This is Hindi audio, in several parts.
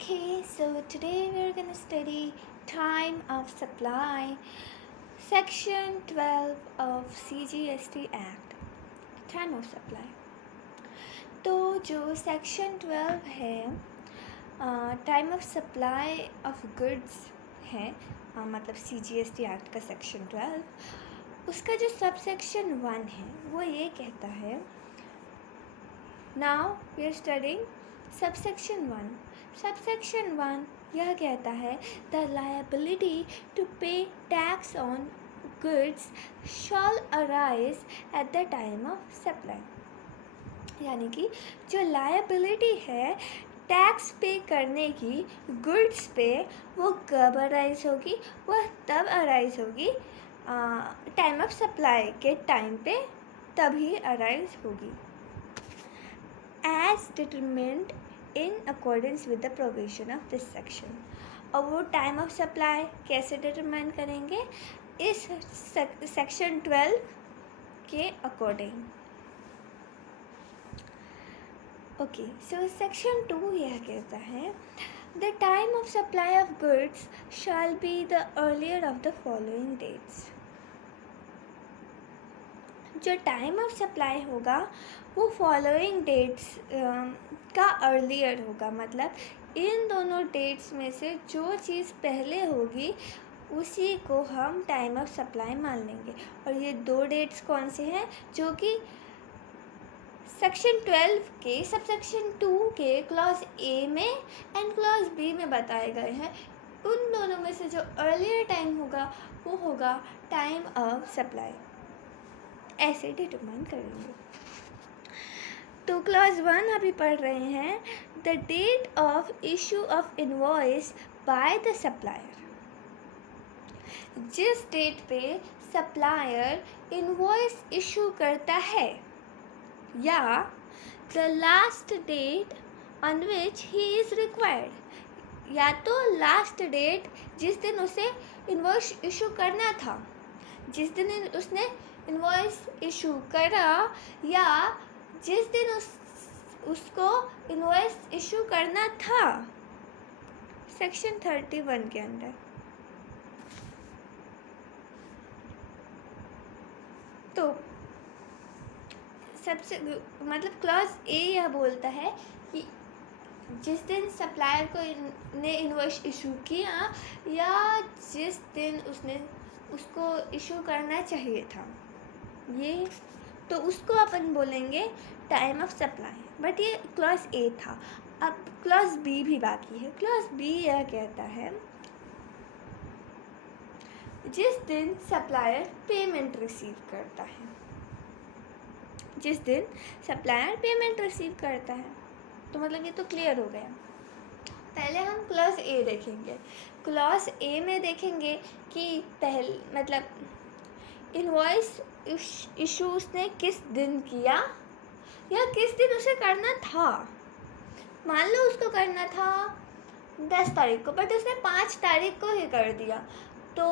Okay, so today we're gonna study time of supply, section 12 of CGST Act, time of supply. तो जो सेक्शन 12 है time of supply of goods है मतलब CGST एक्ट का सेक्शन 12, उसका जो सब सेक्शन 1 है वो ये कहता है. Now we are studying subsection 1. Subsection 1 यह कहता है the liability to pay tax on goods shall arise at the time of supply. यानी कि जो लायबिलिटी है टैक्स पे करने की गुड्स पे वो कब अराइज होगी, वह तब अराइज होगी टाइम ऑफ सप्लाई के टाइम पे, तभी अराइज होगी as determined in accordance with the provision of this section. और वो टाइम ऑफ सप्लाई कैसे डिटरमाइन करेंगे, इस सेक्शन 12 के अकॉर्डिंग. ओके, सो सेक्शन 2 यह कहता है the time of supply of goods shall be the earlier of the following dates. जो टाइम ऑफ सप्लाई होगा वो फॉलोइंग डेट्स का अर्लियर होगा. मतलब इन दोनों डेट्स में से जो चीज़ पहले होगी उसी को हम टाइम ऑफ सप्लाई मान लेंगे. और ये दो डेट्स कौन से हैं जो कि सेक्शन 12 के सब सेक्शन 2 के क्लॉज ए में एंड क्लॉज बी में बताए गए हैं. उन दोनों में से जो अर्लियर टाइम होगा वो होगा टाइम ऑफ सप्लाई. ऐसे डिटरमाइन करेंगे. तो क्लॉज 1 अभी पढ़ रहे हैं the date of issue of invoice by the supplier. जिस डेट पे सप्लायर इनवॉइस इशू करता है या the last date on which he is required, या तो लास्ट डेट जिस दिन उसे इनवॉइस इशू करना था, जिस दिन उसने इनवॉइस इशू करा, या जिस दिन उसको इनवॉइस इशू करना था सेक्शन 31 के अंदर. तो सबसे मतलब क्लॉज ए यह बोलता है कि जिस दिन सप्लायर को ने इनवॉइस इशू किया या जिस दिन उसने उसको इशू करना चाहिए था, ये तो उसको अपन बोलेंगे टाइम ऑफ सप्लाई. बट ये क्लॉज ए था. अब क्लॉज बी भी बाकी है. क्लॉज बी यह कहता है जिस दिन सप्लायर पेमेंट रिसीव करता है. जिस दिन सप्लायर पेमेंट रिसीव करता है, तो मतलब ये तो क्लियर हो गया. पहले हम क्लॉज ए देखेंगे. क्लॉज ए में देखेंगे कि पहले मतलब इनवॉइस इशू उसने किस दिन किया या किस दिन उसे करना था. मान लो उसको करना था 10 तारीख को, बट उसने 5 तारीख को ही कर दिया, तो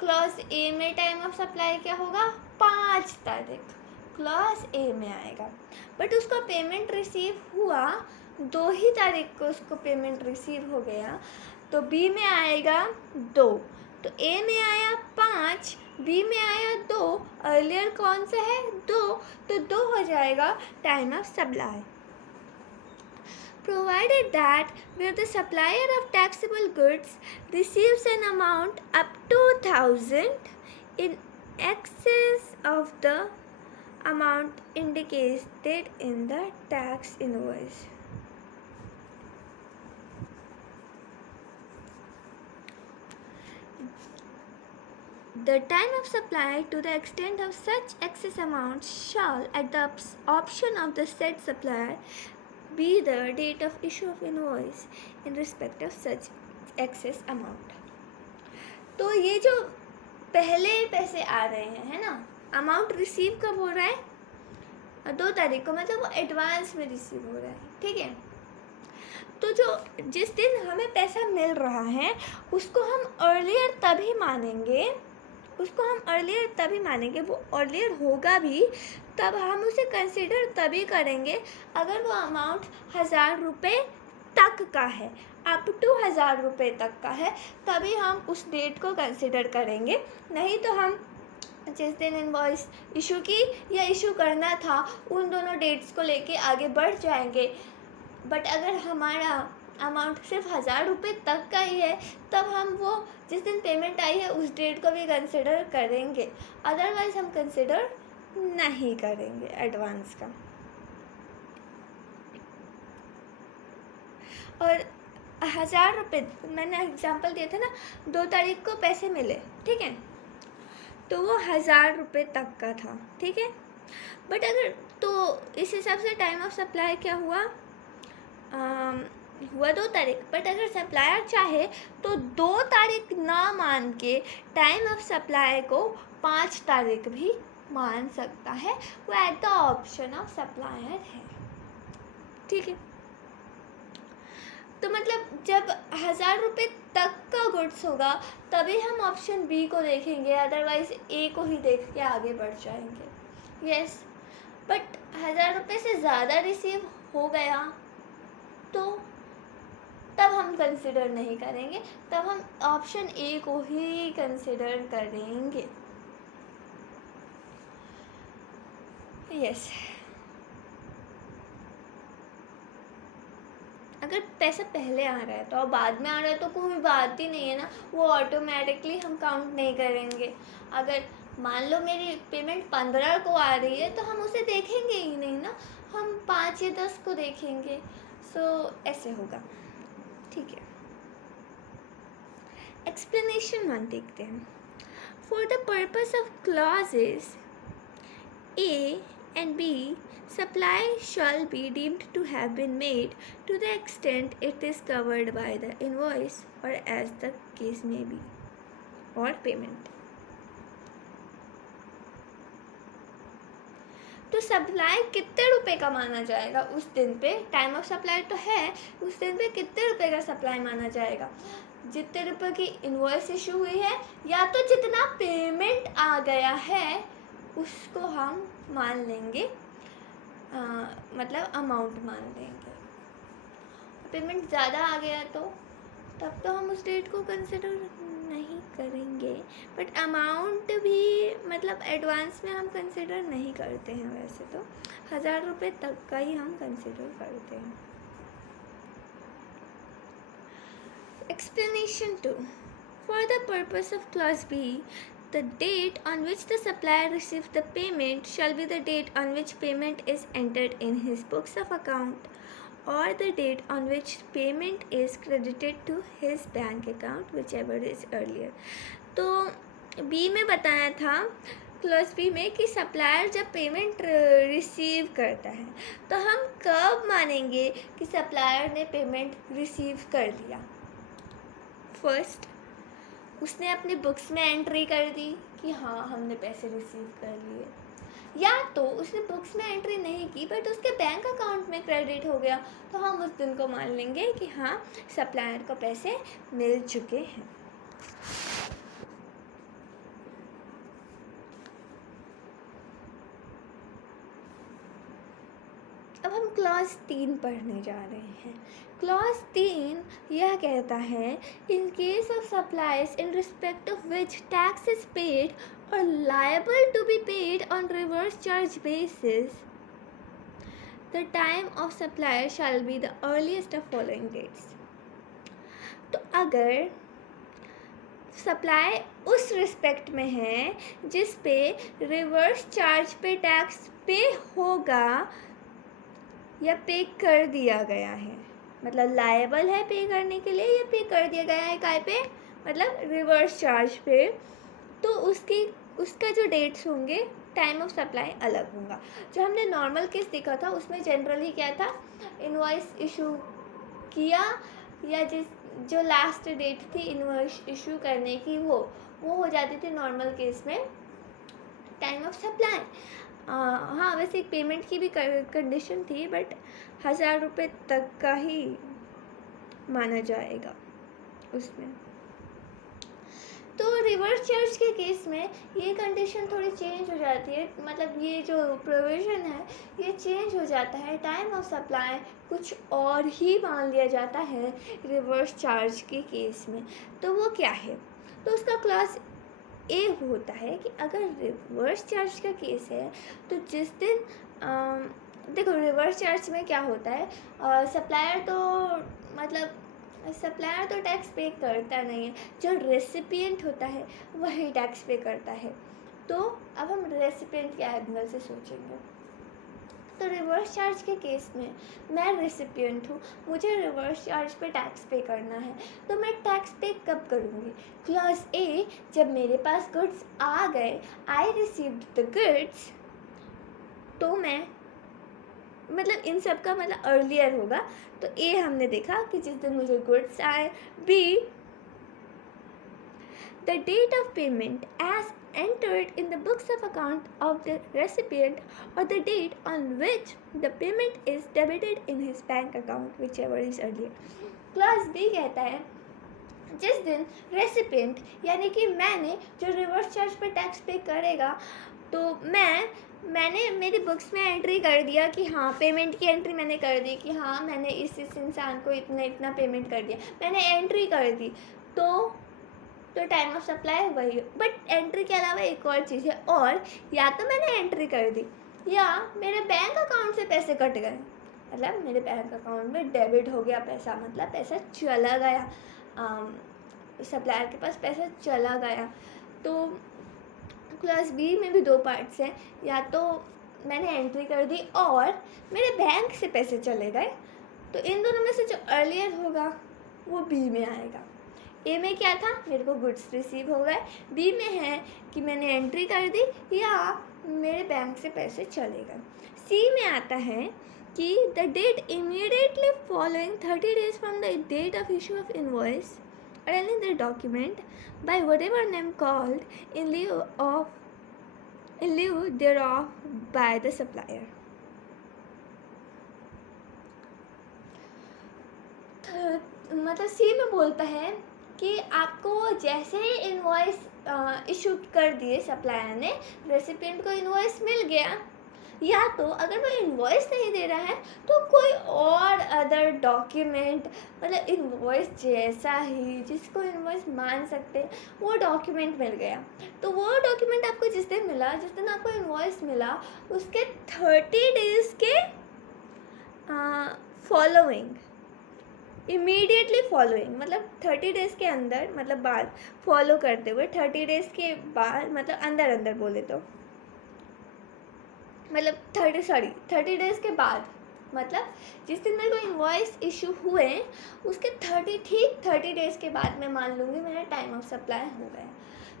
क्लॉज ए में टाइम ऑफ सप्लाई क्या होगा, 5 तारीख क्लॉज ए में आएगा. बट उसको पेमेंट रिसीव हुआ 2 ही तारीख को, उसको पेमेंट रिसीव हो गया, तो बी में आएगा 2. तो ए में आया 5, बी में आया 2, अर्लियर कौन सा है 2, तो 2 हो जाएगा time of supply. Provided that where the supplier of taxable goods receives an amount up to 1,000 in excess of the amount indicated in the tax invoice. The time of supply to the extent of such excess amount shall, at the option of the said supplier, be the date of issue of invoice in respect of such excess amount. तो ये जो पहले पैसे आ रहे हैं, है ना, अमाउंट रिसीव कब हो रहा है 2 तारीख को, मतलब वो एडवांस में रिसीव हो रहा है. ठीक है. तो जो जिस दिन हमें पैसा मिल रहा है उसको हम अर्लियर तभी मानेंगे, वो अर्लियर होगा भी तब हम उसे कंसिडर तभी करेंगे अगर वो अमाउंट 1,000 रुपये तक का है, अप टू 1000 रुपये तक का है, तभी हम उस डेट को कंसिडर करेंगे। नहीं तो हम जिस दिन इनवॉइस इशू की या इशू करना था उन दोनों डेट्स को लेके आगे बढ़ जाएंगे। बट अगर हमारा अमाउंट सिर्फ 1000 रुपये तक का ही है, तब हम वो जिस दिन पेमेंट आई है उस डेट को भी कंसिडर करेंगे, अदरवाइज हम कंसिडर नहीं करेंगे एडवांस का। और 1000 रुपये मैंने एग्जांपल दिया था ना, 2 तारीख को पैसे मिले, ठीक है, तो वो 1000 रुपये तक का था, ठीक है। बट अगर तो इस हिसाब से टाइम ऑफ सप्लाई क्या हुआ, हुआ 2 तारीख। बट अगर सप्लायर चाहे तो 2 तारीख ना मान के टाइम ऑफ सप्लाई को 5 तारीख भी मान सकता है, वो at the option of supplier है, ठीक है। तो मतलब जब 1000 रुपये तक का गुड्स होगा तभी हम ऑप्शन बी को देखेंगे, अदरवाइज ए को ही देख के आगे बढ़ जाएंगे। यस, बट 1000 रुपये से ज़्यादा रिसीव हो गया तो तब हम कंसिडर नहीं करेंगे, तब हम ऑप्शन ए को ही कंसिडर करेंगे। यस, अगर पैसा पहले आ रहा है तो और बाद में आ रहा है तो कोई बात ही नहीं है ना, वो ऑटोमेटिकली हम काउंट नहीं करेंगे। अगर मान लो मेरी पेमेंट 15 को आ रही है तो हम उसे देखेंगे ही नहीं ना, हम 5 या 10 को देखेंगे। सो ऐसे होगा, ठीक है। एक्सप्लेनेशन 1 देखते हैं। For the purpose of clauses A and B, supply shall be deemed to have been made to the extent it is covered by the invoice or as the case may be, or payment. तो सप्लाई कितने रुपए का माना जाएगा उस दिन पे, टाइम ऑफ सप्लाई तो है, उस दिन पे कितने रुपए का सप्लाई माना जाएगा, जितने रुपए की इनवॉइस इशू हुई है या तो जितना पेमेंट आ गया है उसको हम मान लेंगे, मतलब अमाउंट मान लेंगे। पेमेंट ज़्यादा आ गया तो तब तो हम उस डेट को कंसिडर नहीं करेंगे, बट अमाउंट भी मतलब एडवांस में हम कंसिडर नहीं करते हैं। वैसे तो 1000 रुपये तक का ही हम कंसिडर करते हैं। Explanation 2, for the purpose of clause B, the date on which the supplier receives the payment shall be the date on which payment is entered in his books of account or the date on which payment is credited to his bank account, whichever is earlier. तो बी में बताया था, क्लॉज बी में, कि सप्लायर जब पेमेंट रिसीव करता है तो हम कब मानेंगे कि सप्लायर ने पेमेंट रिसीव कर लिया। फर्स्ट, उसने अपनी बुक्स में एंट्री कर दी कि हाँ हमने पैसे रिसीव कर लिए, या तो उसने बुक्स में एंट्री नहीं की बट उसके बैंक अकाउंट में क्रेडिट हो गया, तो हम उस दिन को मान लेंगे कि हाँ सप्लायर को पैसे मिल चुके हैं। अब हम क्लॉज 3 पढ़ने जा रहे हैं। क्लॉज 3 यह कहता है, in case of supplies in respect of which tax is paid or liable to be paid on reverse charge basis, the time of supply shall be the earliest of following dates. तो अगर सप्लाई उस रिस्पेक्ट में है जिस पे रिवर्स चार्ज पे टैक्स पे होगा या पे कर दिया गया है, मतलब लायबल है पे करने के लिए या पे कर दिया गया है काय पे, मतलब रिवर्स चार्ज पे, तो उसका जो डेट्स होंगे टाइम ऑफ सप्लाई अलग होगा। जो हमने नॉर्मल केस देखा था उसमें जनरली क्या था, इनवॉइस इशू किया या जो लास्ट डेट थी इनवॉइस इशू करने की वो हो जाती थी नॉर्मल केस में टाइम ऑफ सप्लाई। हाँ, वैसे एक पेमेंट की भी कंडीशन थी, बट 1000 रुपये तक का ही माना जाएगा उसमें। तो रिवर्स चार्ज के केस में ये कंडीशन थोड़ी चेंज हो जाती है, मतलब ये जो प्रोविज़न है ये चेंज हो जाता है। टाइम ऑफ सप्लाई कुछ और ही मान लिया जाता है रिवर्स चार्ज के केस में। तो वो क्या है? तो उसका क्लास ए होता है कि अगर रिवर्स चार्ज का केस है तो जिस दिन देखो रिवर्स चार्ज में क्या होता है, सप्लायर तो मतलब सप्लायर तो टैक्स पे करता नहीं है, जो रेसिपिएंट होता है वही टैक्स पे करता है। तो अब हम रेसिपिएंट के एंगल से सोचेंगे। तो रिवर्स चार्ज के केस में मैं रेसिपिएंट हूँ, मुझे रिवर्स चार्ज पे टैक्स पे करना है, तो मैं टैक्स पे कब करूँगी? क्लॉज ए, जब मेरे पास गुड्स आ गए, आई रिसीव्ड द गुड्स, तो मैं मतलब इन सब का मतलब अर्लियर होगा। तो ए हमने देखा कि जिस दिन मुझे गुड्स आए। B, the date of payment as entered in the books of account of the recipient, or the date on which the payment is debited in his bank account, whichever is earlier. Clause B कहता है जिस दिन रेसिपिएंट यानी कि मैंने जो रिवर्स चार्ज पे टैक्स पे करेगा, तो मैंने मेरी बुक्स में एंट्री कर दिया कि हाँ, पेमेंट की एंट्री मैंने कर दी कि हाँ मैंने इस इंसान को इतना पेमेंट कर दिया, मैंने एंट्री कर दी। तो टाइम ऑफ सप्लाई वही, बट एंट्री के अलावा एक और चीज़ है, और या तो मैंने एंट्री कर दी या मेरे बैंक अकाउंट से पैसे कट गए, मतलब मेरे बैंक अकाउंट में डेबिट हो गया पैसा, मतलब पैसा चला गया, सप्लायर के पास पैसा चला गया। तो क्लास बी में भी दो पार्ट्स हैं, या तो मैंने एंट्री कर दी और मेरे बैंक से पैसे चले गए, तो इन दोनों में से जो अर्लियर होगा वो बी में आएगा। ए में क्या था, मेरे को गुड्स रिसीव हो गए, बी में है कि मैंने एंट्री कर दी या मेरे बैंक से पैसे चले गए। सी में आता है कि the date immediately following 30 days from the date of issue of invoice or any other document by whatever name called in lieu thereof by the supplier. मतलब सी में बोलता है कि आपको जैसे ही इनवॉइस इशू कर दिए सप्लायर ने, रेसिपिएंट को इनवॉइस मिल गया, या तो अगर वो इनवॉइस नहीं दे रहा है तो कोई और अदर डॉक्यूमेंट, मतलब इनवॉइस जैसा ही जिसको इनवॉइस मान सकते हैं वो डॉक्यूमेंट मिल गया। तो वो डॉक्यूमेंट आपको जिस दिन मिला, जिस दिन आपको इनवॉइस मिला, उसके 30 days के फॉलोइंग, इमीडिएटली फॉलोइंग, मतलब 30 days के अंदर, मतलब बाद, फॉलो करते हुए 30 days के बाद, मतलब अंदर बोले तो मतलब 30 days के बाद, मतलब जिस दिन मेरे को इनवॉइस इशू हुए उसके 30 days के बाद मैं मान लूँगी मेरा टाइम ऑफ सप्लाई हो गया।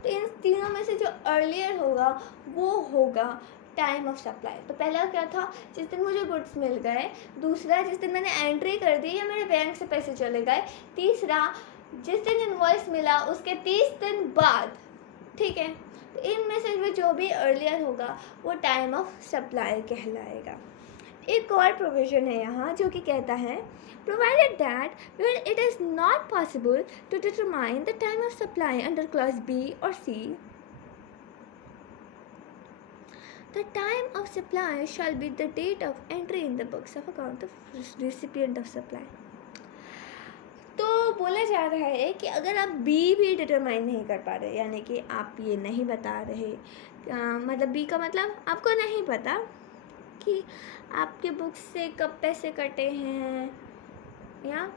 तो इन तीनों में से जो अर्लियर होगा वो होगा टाइम ऑफ सप्लाई। तो पहला क्या था, जिस दिन मुझे गुड्स मिल गए, दूसरा जिस दिन मैंने एंट्री कर दी या मेरे बैंक से पैसे चले गए, तीसरा जिस दिन इनवॉइस मिला उसके 30 दिन बाद। ठीक है, तो इनमें से जो भी अर्लियर होगा वो टाइम ऑफ सप्लाई कहलाएगा। एक और प्रोविज़न है यहाँ जो कि कहता है provided that when it is not possible to determine the time of supply under clause B or C, the time of supply shall be the date of entry in the books of account of recipient of supply. तो बोला जा रहा है कि अगर आप बी भी डिटरमाइन नहीं कर पा रहे, यानी कि आप ये नहीं बता रहे, मतलब बी का मतलब आपको नहीं पता कि आपके बुक्स से कब पैसे कटे हैं, या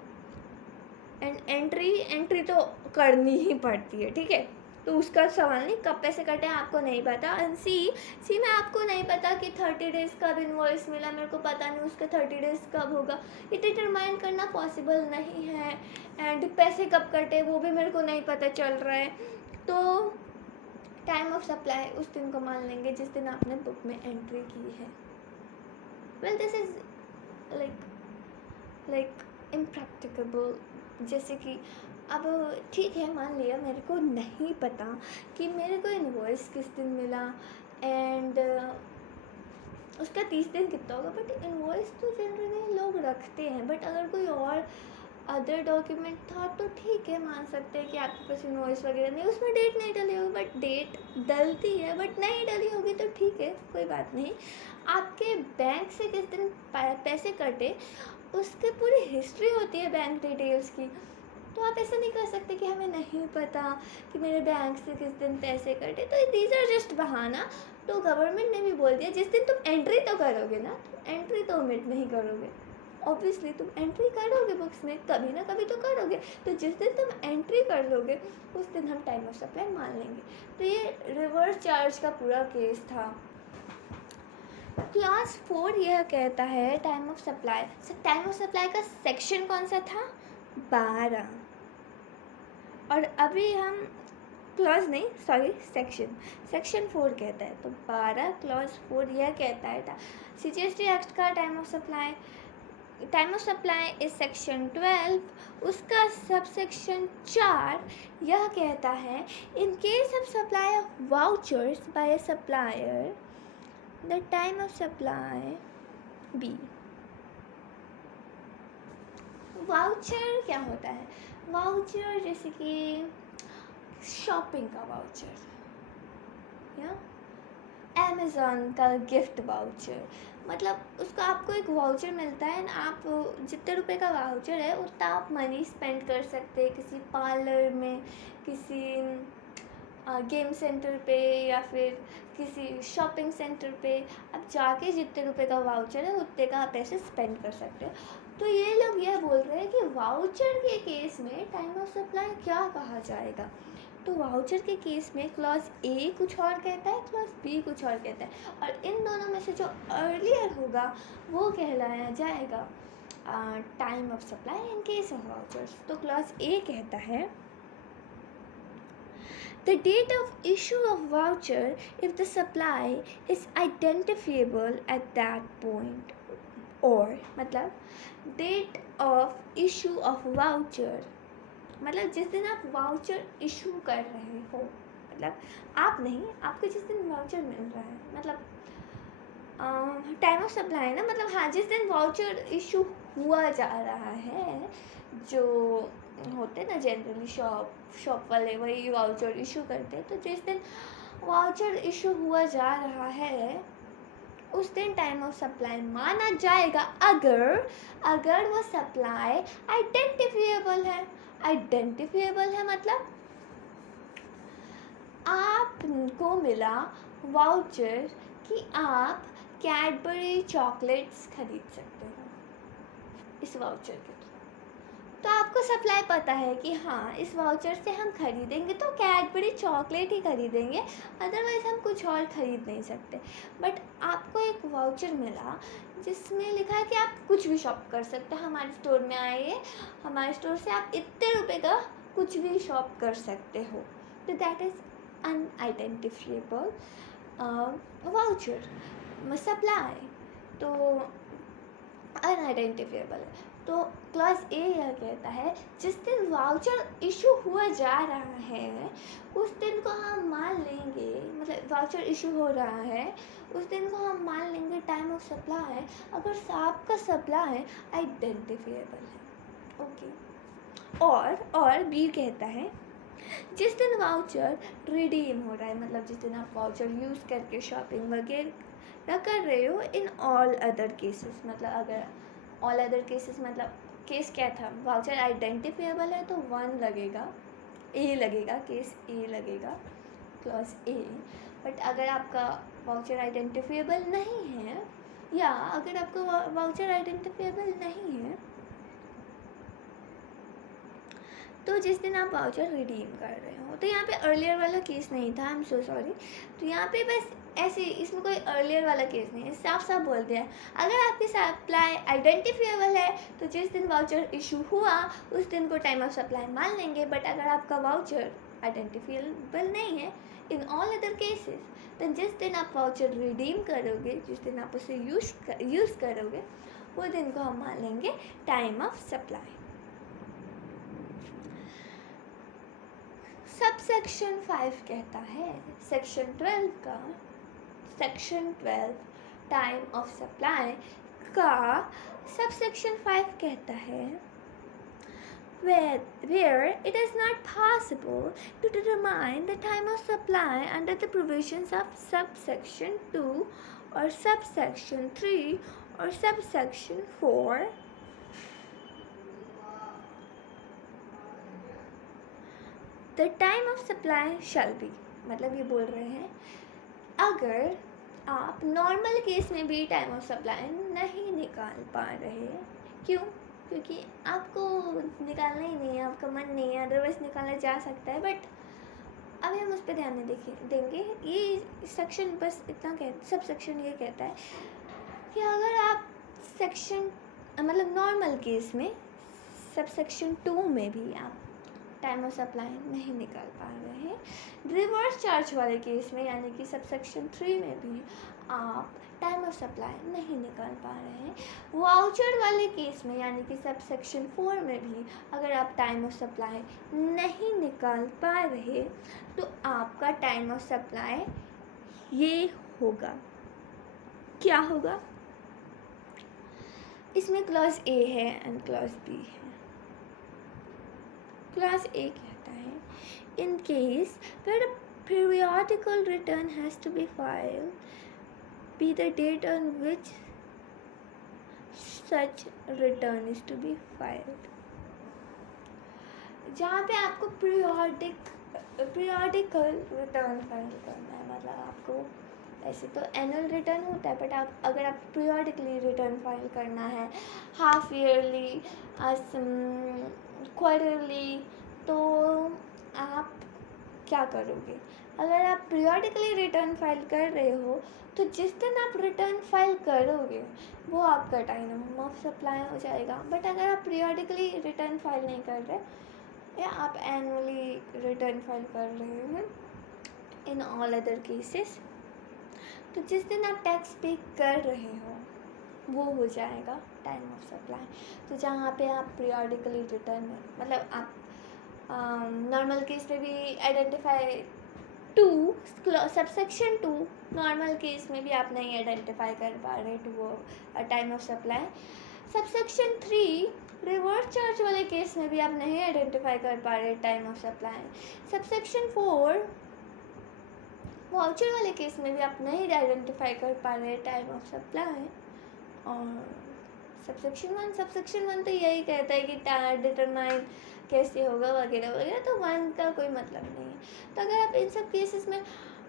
एंट्री तो करनी ही पड़ती है, ठीक है, तो उसका सवाल नहीं, कब पैसे कटे हैं आपको नहीं पता। एंड सी में आपको नहीं पता कि 30 days कब इनवॉइस मिला, मेरे को पता नहीं उसका 30 days कब होगा, ये डिटरमाइन करना पॉसिबल नहीं है। एंड पैसे कब कटे वो भी मेरे को नहीं पता चल रहा है। तो टाइम ऑफ सप्लाई उस दिन को मान लेंगे जिस दिन आपने बुक में एंट्री की है। Well this is like impracticable, जैसे कि अब ठीक है, मान लिया मेरे को नहीं पता कि मेरे को इनवॉइस किस दिन मिला एंड उसका 30 दिन कितना होगा, बट इनवॉइस तो जनरली लोग रखते हैं। बट अगर कोई और अदर डॉक्यूमेंट था तो ठीक है, मान सकते हैं कि आपके पास इनवॉइस वगैरह नहीं, उसमें डेट नहीं डली होगी, बट डेट डलती है, बट नहीं डली होगी तो ठीक है, कोई बात नहीं। आपके बैंक से किस दिन पैसे कटे उसकी पूरी हिस्ट्री होती है बैंक डिटेल्स की, तो आप ऐसा नहीं कर सकते कि हमें नहीं पता कि मेरे बैंक से किस दिन पैसे कटे, तो दीज आर जस्ट बहाना। तो गवर्नमेंट ने भी बोल दिया जिस दिन तुम एंट्री तो करोगे ना, एंट्री तो ओमिट नहीं करोगे, ऑब्वियसली तुम एंट्री करोगे बुक्स में, कभी ना कभी तो करोगे, तो जिस दिन तुम एंट्री कर लोगे उस दिन हम टाइम ऑफ सप्लाई मान लेंगे। तो ये रिवर्स चार्ज का पूरा केस था। क्लास 4 यह कहता है time of supply, time of supply का सेक्शन कौन सा था? 12। और अभी हम क्लॉज नहीं, सॉरी, सेक्शन 4 कहता है, तो 12 क्लॉज 4 यह कहता है CGST एक्ट का time of supply is section 12, उसका सब सेक्शन 4 यह कहता है in case of supply of vouchers by a supplier the time of supply B. Voucher क्या होता है? वाउचर जैसे कि शॉपिंग का वाउचर या अमेज़ॉन का गिफ्ट वाउचर, मतलब उसका आपको एक वाउचर मिलता है ना, आप जितने रुपए का वाउचर है उतना आप मनी स्पेंड कर सकते हैं किसी पार्लर में, किसी गेम सेंटर पे या फिर किसी शॉपिंग सेंटर पे आप जाके जितने रुपए का वाउचर है उतने का आप पैसे स्पेंड कर सकते हो। तो ये लोग यह बोल रहे हैं कि वाउचर के केस में टाइम ऑफ सप्लाई क्या कहा जाएगा। तो वाउचर के केस में क्लॉज ए कुछ और कहता है, क्लॉज बी कुछ और कहता है, और इन दोनों में से जो अर्लियर होगा वो कहलाया जाएगा time of supply in case of vouchers. तो क्लॉज ए कहता है the date of issue of voucher if the supply is identifiable at that point, or मतलब date of issue of voucher मतलब जिस दिन आप वाउचर इशू कर रहे हो, मतलब आप नहीं, आपको जिस दिन वाउचर मिल रहा है, मतलब टाइम ऑफ सप्लाई है ना, मतलब हाँ, जिस दिन वाउचर इशू हुआ जा रहा है, जो होते हैं ना जनरली शॉप वाले वही वाउचर इशू करते हैं, तो जिस दिन वाउचर इशू हुआ जा रहा है उस दिन टाइम ऑफ सप्लाई माना जाएगा अगर वो सप्लाई आइडेंटिफिएबल है मतलब आपको मिला वाउचर कि आप कैडबरी चॉकलेट्स खरीद सकते हो इस वाउचर के थ्रू, तो आपको सप्लाई पता है कि हाँ इस वाउचर से हम खरीदेंगे तो कैडबरी चॉकलेट ही खरीदेंगे, अदरवाइज़ हम कुछ और ख़रीद नहीं सकते। बट आपको एक वाउचर मिला जिसमें लिखा है कि आप कुछ भी शॉप कर सकते हो, हमारे स्टोर में आइए, हमारे स्टोर से आप इतने रुपए का कुछ भी शॉप कर सकते हो, तो दैट इज़ अनआइडेंटिफिएबल वाउचर। सप्लाई तो अनआइडेंटिफिएबल है। तो क्लॉज ए यह कहता है जिस दिन वाउचर इशू हुआ जा रहा है उस दिन को हम मान लेंगे, मतलब वाउचर इशू हो रहा है उस दिन को हम मान लेंगे टाइम ऑफ सप्लाई अगर आपका सप्लाई आइडेंटिफिएबल है। ओके, और बी कहता है जिस दिन वाउचर रिडीम हो रहा है, मतलब जिस दिन आप वाउचर यूज़ करके शॉपिंग वगैरह कर रहे हो, इन ऑल अदर केसेस, मतलब अगर ऑल अदर केसेस मतलब केस क्या था, वाउचर आइडेंटिफिएबल है तो 1 लगेगा, ए लगेगा, केस ए लगेगा, क्लॉज ए। बट अगर आपका वाउचर आइडेंटिफिएबल नहीं है या अगर आपका वाउचर आइडेंटिफिएबल नहीं है तो जिस दिन आप वाउचर रिडीम कर रहे हो, तो यहाँ पे अर्लियर वाला केस नहीं था, आई एम सो सॉरी। तो यहाँ पे बस ऐसे, इसमें कोई अर्लियर वाला केस नहीं है, साफ साफ बोल दिया है अगर आपकी सप्लाई आइडेंटिफिएबल है तो जिस दिन वाउचर इशू हुआ उस दिन को टाइम ऑफ सप्लाई मान लेंगे। बट अगर आपका वाउचर आइडेंटिफिएबल नहीं है इन ऑल अदर केसेस, तो जिस दिन आप वाउचर रिडीम करोगे, जिस दिन आप उसे यूज़ करोगे वो दिन को हम मान लेंगे time of supply. Sub section 5 कहता है सेक्शन 12 टाइम ऑफ सप्लाई का सब सेक्शन 5 कहता है where it is not possible to determine the time of supply under the provisions of subsection 2 or subsection 3 or subsection 4, the time of supply shall be, मतलब ये बोल रहे हैं अगर आप नॉर्मल केस में भी टाइम ऑफ सप्लाई नहीं निकाल पा रहे, क्यों? क्योंकि आपको निकालना ही नहीं है, आपका मन नहीं है, अदरवाइज निकाला जा सकता है, बट अभी हम उस पर ध्यान नहीं देंगे। ये सेक्शन बस इतना सब सेक्शन ये कहता है कि अगर आप सेक्शन मतलब नॉर्मल केस में सब सेक्शन 2 में भी आप टाइम ऑफ सप्लाई नहीं निकाल पा रहे हैं, रिवर्स चार्ज वाले केस में यानी कि सबसेक्शन 3 में भी आप टाइम ऑफ सप्लाई नहीं निकाल पा रहे हैं, वाउचर वाले केस में यानी कि सबसेक्शन 4 में भी अगर आप टाइम ऑफ सप्लाई नहीं निकाल पा रहे तो आपका टाइम ऑफ सप्लाई ये होगा। क्या होगा? इसमें क्लॉज ए है एंड क्लॉज बी है। क्लॉज ए कहता है in case where a periodical return has to be filed, be the date on which such return is to be filed। जहाँ पे आपको periodical return फाइल करना है, मतलब आपको ऐसे तो एनुअल रिटर्न होता है, बट अगर आप पीरियडिकली रिटर्न फाइल करना है, हाफ ईयरली, क्वार्टरली, तो आप क्या करोगे? अगर आप पीरियडिकली रिटर्न फाइल कर रहे हो तो जिस दिन आप रिटर्न फाइल करोगे वो आपका टाइम ऑफ सप्लाई हो जाएगा। बट अगर आप पीरियडिकली रिटर्न फाइल नहीं कर रहे या आप एनुअली रिटर्न फाइल कर रहे हैं इन ऑल अदर केसेस, तो जिस दिन आप टैक्स पे कर रहे हो वो हो जाएगा टाइम ऑफ सप्लाई। तो जहाँ पे आप पीरियडिकली रिटर्न मतलब आप नॉर्मल केस में भी आइडेंटिफाई 2 सबसेक्शन 2 नॉर्मल केस में भी आप नहीं आइडेंटिफाई कर पा रहे to time of supply, subsection 3 reverse charge वाले केस में भी आप नहीं आइडेंटिफाई कर पा रहे time of supply, subsection 4 voucher वाले केस में भी आप नहीं आइडेंटिफाई कर पा रहे टाइम ऑफ सप्लाई, और सबसेक्शन 1 तो यही कहता है कि डिटरमाइन कैसे होगा वगैरह वगैरह, तो 1 का कोई मतलब नहीं है। तो अगर आप इन सब केसेस में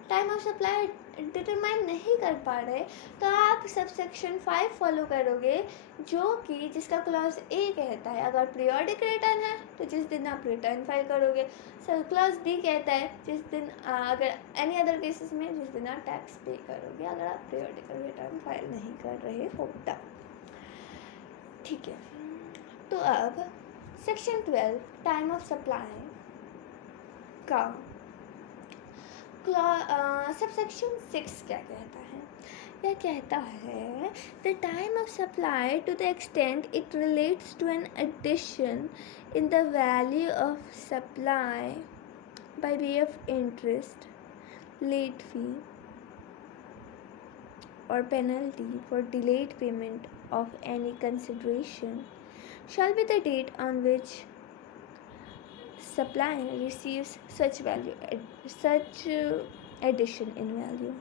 टाइम ऑफ सप्लाई डिटरमाइन नहीं कर पा रहे तो आप सबसेक्शन 5 फॉलो करोगे, जो कि जिसका क्लॉज ए कहता है अगर पीरियडिक रिटर्न है तो जिस दिन आप रिटर्न फाइल करोगे, क्लॉज बी कहता है जिस दिन अगर एनी अदर केसेस में जिस दिन आप टैक्स पे करोगे अगर आप पीरियडिकल रिटर्न फाइल नहीं कर रहे हो तब। ठीक है, तो अब सेक्शन 12 टाइम ऑफ सप्लाई का सबसेक्शन 6 क्या कहता है? यह कहता है the time of supply to the extent it relates to an addition in the value of supply by way of interest, late fee or penalty for delayed payment of any consideration shall be the date on which supplier receives such addition in value।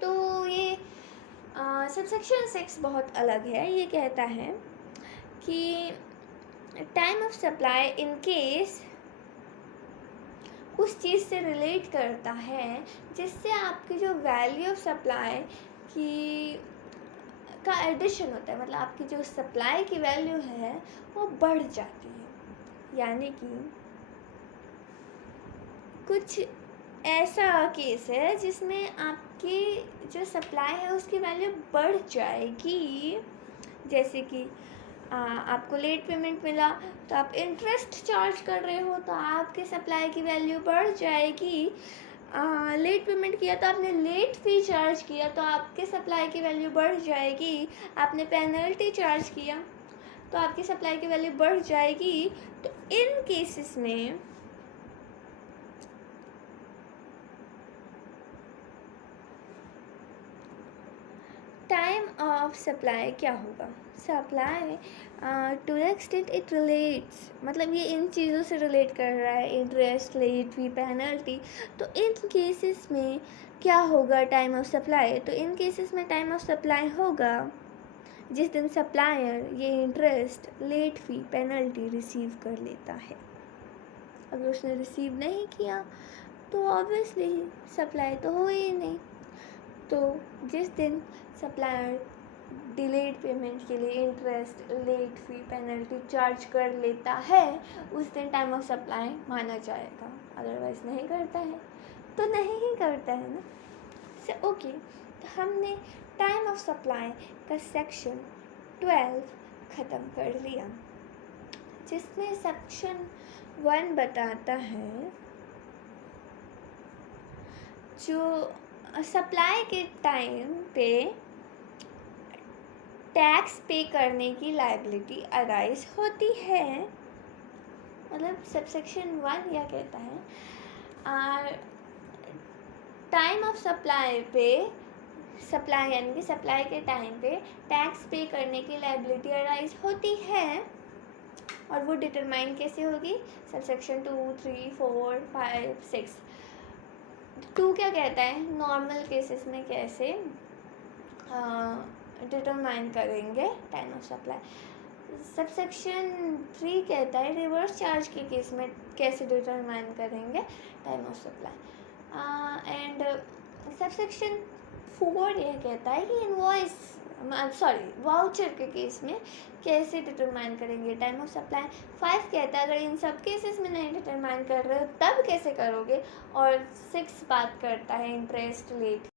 तो ये सबसेक्शन 6 बहुत अलग है। ये कहता है कि time of supply in case उस चीज़ से रिलेट करता है जिससे आपकी जो वैल्यू ऑफ सप्लाई की का एडिशन होता है, मतलब आपकी जो सप्लाई की वैल्यू है वो बढ़ जाती है। यानी कि कुछ ऐसा केस है जिसमें आपकी जो सप्लाई है उसकी वैल्यू बढ़ जाएगी, जैसे कि आपको लेट पेमेंट मिला तो आप इंटरेस्ट चार्ज कर रहे हो तो आपके सप्लाई की वैल्यू बढ़ जाएगी, लेट पेमेंट किया तो आपने लेट फी चार्ज किया तो आपके सप्लाई की वैल्यू बढ़ जाएगी, आपने पेनल्टी चार्ज किया तो आपकी सप्लाई की वैल्यू बढ़ जाएगी। तो इन केसेस में टाइम ऑफ सप्लाई क्या होगा? Supply to the extent it relates, मतलब ये इन चीज़ों से रिलेट कर रहा है, इंटरेस्ट, लेट फी, पेनल्टी। तो इन केसेस में क्या होगा टाइम ऑफ सप्लाई? तो इन केसेस में टाइम ऑफ सप्लाई होगा जिस दिन सप्लायर ये interest, late fee, penalty receive कर लेता है। अगर उसने रिसीव नहीं किया तो ऑब्वियसली सप्लाई तो हो ही नहीं। तो जिस दिन सप्लायर डिलेड पेमेंट के लिए interest, late fee, penalty charge कर लेता है, उस दिन टाइम ऑफ सप्लाई माना जाएगा। अदरवाइज नहीं करता है तो नहीं ही करता है ना। से ओके, तो हमने टाइम ऑफ सप्लाई का सेक्शन 12 ख़त्म कर लिया, जिसमें सेक्शन 1 बताता है जो सप्लाई के टाइम पे टैक्स पे करने की लायबिलिटी अराइज होती है। मतलब सबसेक्शन 1 यह कहता है टाइम ऑफ सप्लाई पे, सप्लाई यानी कि सप्लाई के टाइम पे टैक्स पे करने की लायबिलिटी अराइज होती है। और वो डिटरमाइन कैसे होगी? सबसेक्शन 2, 3, 4, 5, 6। 2 क्या कहता है? नॉर्मल केसेस में कैसे डिटरमाइन करेंगे टाइम ऑफ सप्लाई। सबसेक्शन 3 कहता है रिवर्स चार्ज के केस में कैसे डिटरमाइन करेंगे time of supply. And subsection 4 यह कहता है कि इनवॉइस, वाउचर के केस में कैसे डिटरमाइन करेंगे टाइम ऑफ सप्लाई। 5 कहता है अगर इन सब केसेस में नहीं डिटरमाइन कर रहे हो तब कैसे करोगे। और 6 बात करता है इंटरेस्ट, लेट